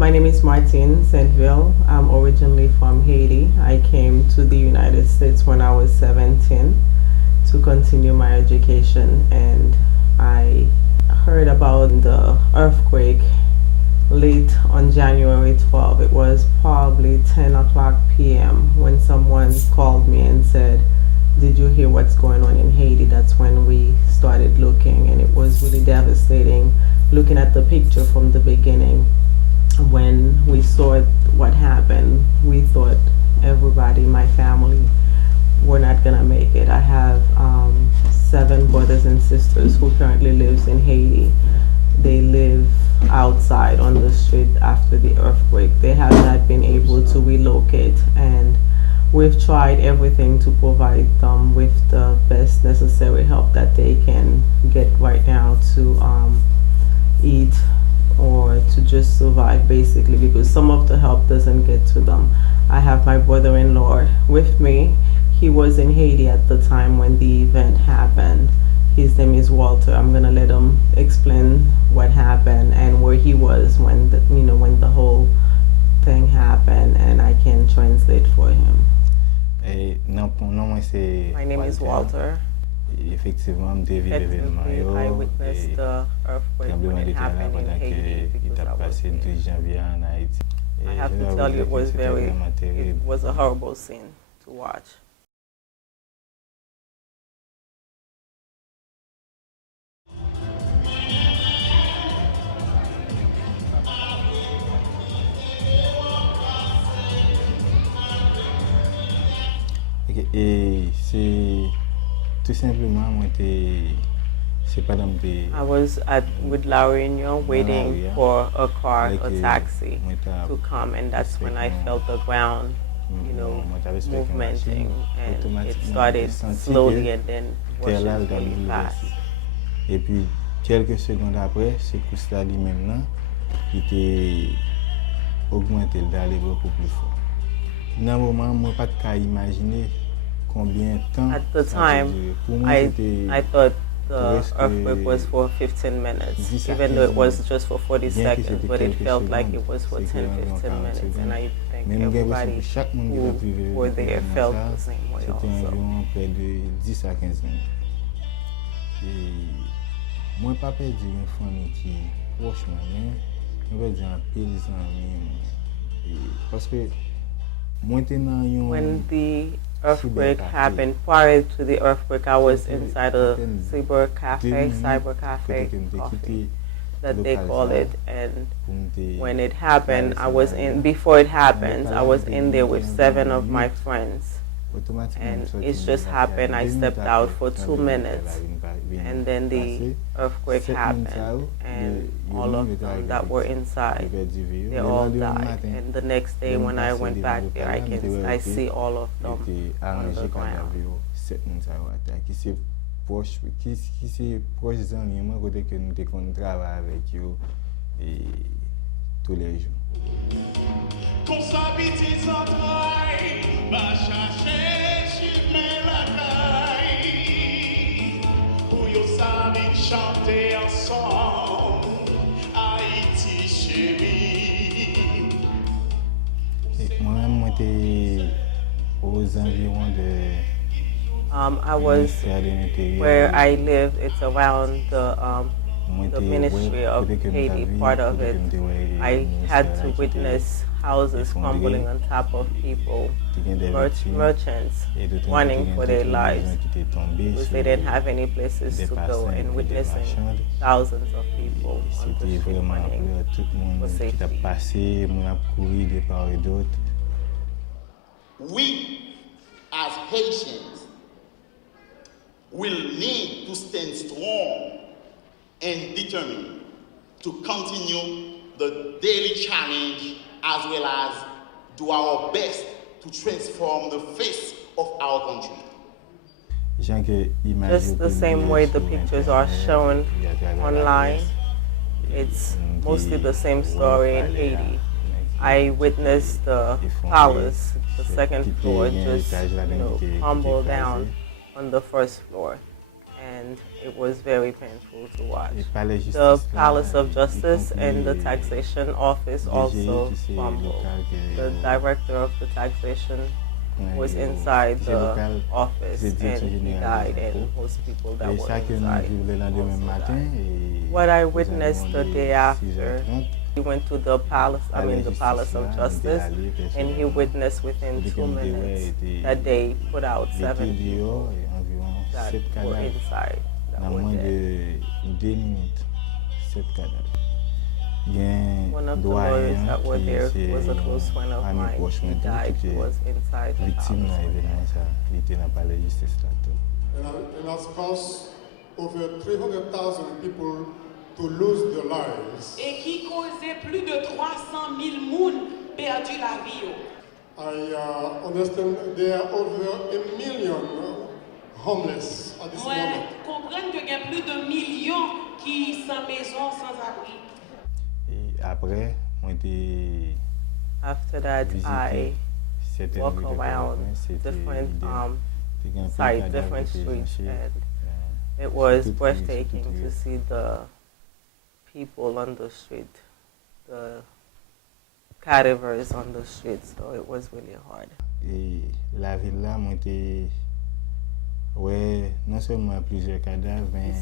My name is Martine Saintville. I'm originally from Haiti. I came to the United States when I was 17 to continue my education, and I heard about the earthquake late on January 12th. It was probably 10 o'clock p.m. when someone called me and said, "Did you hear what's going on in Haiti?" That's when we started looking, and it was really devastating looking at the picture from the beginning. When we saw what happened, we thought everybody, my family, were not gonna make it. I have 7 brothers and sisters who currently lives in Haiti. They live outside on the street after the earthquake. They have not been able to relocate, and we've tried everything to provide them with the best necessary help that they can get right now to eat or to just survive, basically, because some of the help doesn't get to them. I have my brother-in-law with me. He was in Haiti at the time when the event happened. His name is Walter. I'm gonna let him explain what happened and where he was when when the whole thing happened, and I can translate for him. My name is Walter. Effectively, I witnessed the earthquake when it happened in Haiti because I was there. I have to tell you, it was a horrible scene to watch. Ok, et c'est tout simplement moi c'est pas dans I was with La Réunion waiting for a car, a taxi to come, and that's when I felt the ground, movementing, and it started slowly and then rushing really fast. Et puis quelques secondes après, ce coup-là lui-même là, il était augmenté d'aller beaucoup plus fort. Dans le moment, moi pas qu'à imaginer combien de temps. At the time, I thought the earthquake was for 15 minutes, even though it was just for 40 seconds, but it felt like it was for 10-15 minutes, and I think everybody who were there felt the same way also. C'était environ près de 10 à 15 minutes. Et moi pas perdu une famille qui proche moi, mais je vais dire un paysan parce que moi when the earthquake happened, prior to the earthquake, I was inside a cyber cafe coffee that they call it, and when it happened, before it happened, I was in there with 7 of my friends, and it just happened. I stepped out for 2 minutes, and then the earthquake happened, and all of them that were inside, they all died. And the next day when I went back there, I see all of them on the ground. Qui c'est proches amis moi côté que nous qu'on travaille avec eux et tous les jours. Qu'on s'habite sans travail, va chercher chemin la caille. Pour yo savoir chanter ensemble, Haïti chérie. Moi-même j'étais aux environs de I was where I lived. It's around the Ministry of Haiti, part of it. I had to witness houses crumbling on top of people, merchants running for their lives because they didn't have any places to go, and witnessing thousands of people on the street running for safety. We, as Haitians, will need to stand strong and determined to continue the daily challenge, as well as do our best to transform the face of our country. Just the same way the pictures are shown online, it's mostly the same story in Haiti. I witnessed the palace, the second floor, just crumble down on the first floor, and it was very painful to watch. The The Palace of Justice and the Taxation Office also fumbled. The director of the taxation was inside the office and he died, and most people that were inside also died. What I witnessed the day after, he went to the Palace of Justice, and he witnessed within 2 minutes that they put out 7 people that were inside, that were dead. One of the lawyers that were there was a close friend of mine. He died, he was inside the palace. And has caused over 300,000 people to lose their lives. Et qui causait plus de 300,000 moun perdu la vie. I understand there are over 1 million homeless at this moment. Comprendre qu'il y a plus de millions qui sans maison, sans abri. After that, I walk around different sites, different streets, and it was breathtaking to see the people on the street, the cadavers on the street, so it was really hard. He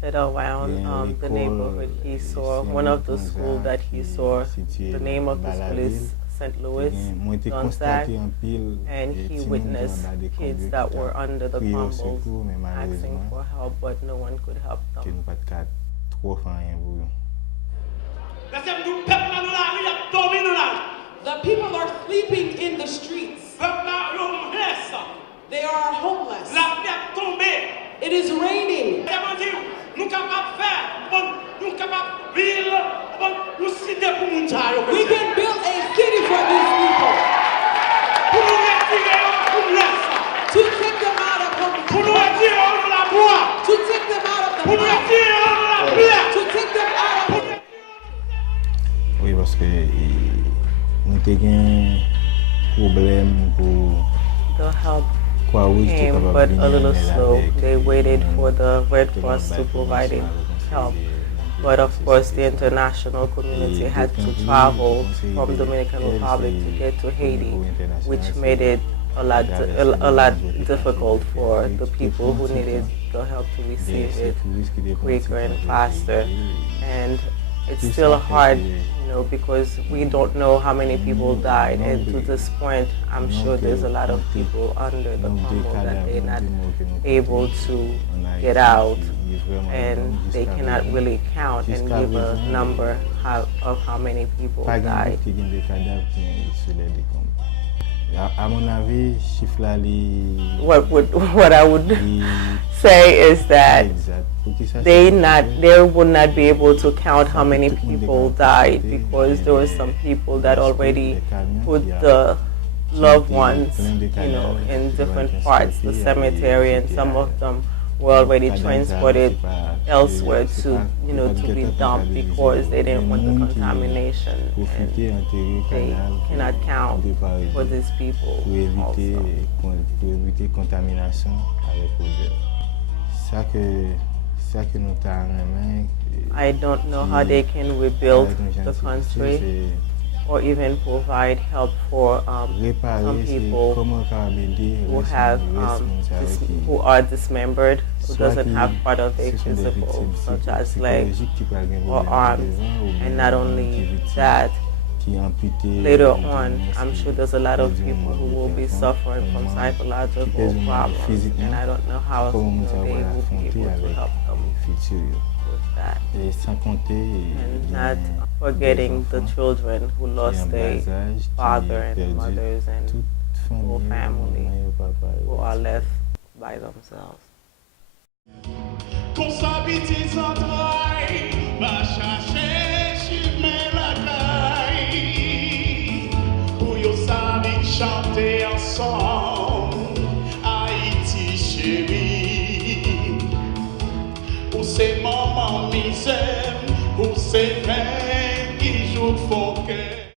said around the neighborhood he saw, one of the schools that he saw, the name of the school is St. Louis, Gonzague, and he witnessed kids that were under the crumbles asking for help, but no one could help them. The people are sleeping in the streets. They are homeless. It is raining. We can build a city for these people. To take them out of poverty. To take them out of the poverty. To take them out of poverty. Oui, parce que nous avons un problème pour the help came, but a little slow. They waited for the Red Cross to provide help. But of course, the international community had to travel from Dominican Republic to get to Haiti, which made it a lot difficult for the people who needed the help to receive it quicker and faster. And it's still hard, because we don't know how many people died, and to this point, I'm sure there's a lot of people under the crumble that they're not able to get out, and they cannot really count and give a number of how many people died. What I would say is that they would not be able to count how many people died, because there were some people that already put the loved ones, in different parts, the cemetery, and some of them were already transported elsewhere to be dumped because they didn't want the contamination, and they cannot count for these people also. I don't know how they can rebuild the country or even provide help for some people who are dismembered, who doesn't have part of their physical, such as legs or arms. And not only that, later on, I'm sure there's a lot of people who will be suffering from psychological problems, and I don't know how they will be able to help them with that. And not forgetting the children who lost their father and mothers and whole family who are left by themselves. Chanter ensemble, Haïti chérie, où c'est maman misère, où c'est père.